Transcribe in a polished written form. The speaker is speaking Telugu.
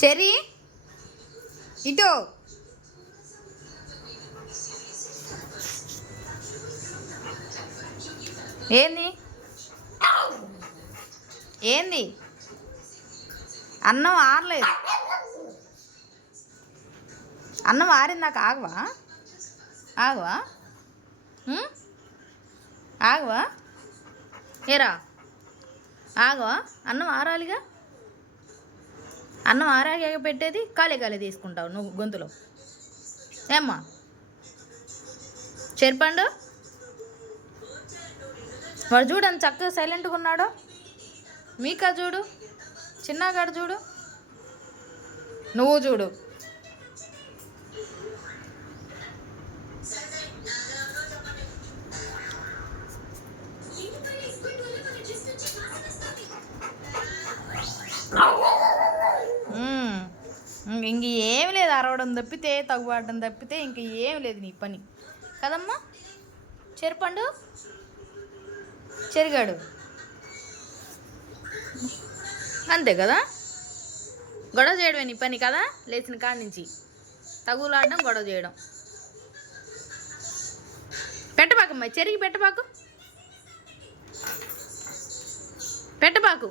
చెర్రీ ఇటో ఏంది ఏంది అన్నం ఆరలేదు. అన్నం ఆరిందాక ఆగవా ఆగవా ఆగవా ఏరా ఆగవా? అన్నం ఆరాలిగా. అన్నం ఆరాగా పెట్టేది కాలే కాలే తీసుకుంటావు నువ్వు గొంతులో. ఏమ్మా చెరిపండు వాడు చూడు అంత చక్కగా సైలెంట్గా ఉన్నాడు. మీకా చూడు, చిన్నగాడు చూడు, నువ్వు చూడు. ఇంక ఏమి లేదు, అరవడం తప్పితే తగ్గుపడడం తప్పితే ఇంక ఏమి లేదు నీ పని కదమ్మా. చెరిపండు చెరిగాడు అంతే కదా. గొడవ చేయడమే నీ పని కదా, లేచిన కాడి నుంచి తగులాడడం గొడవ చేయడం. పెట్టబాకమ్మా, చెరిగి పెట్టబాకు పెట్టబాకు.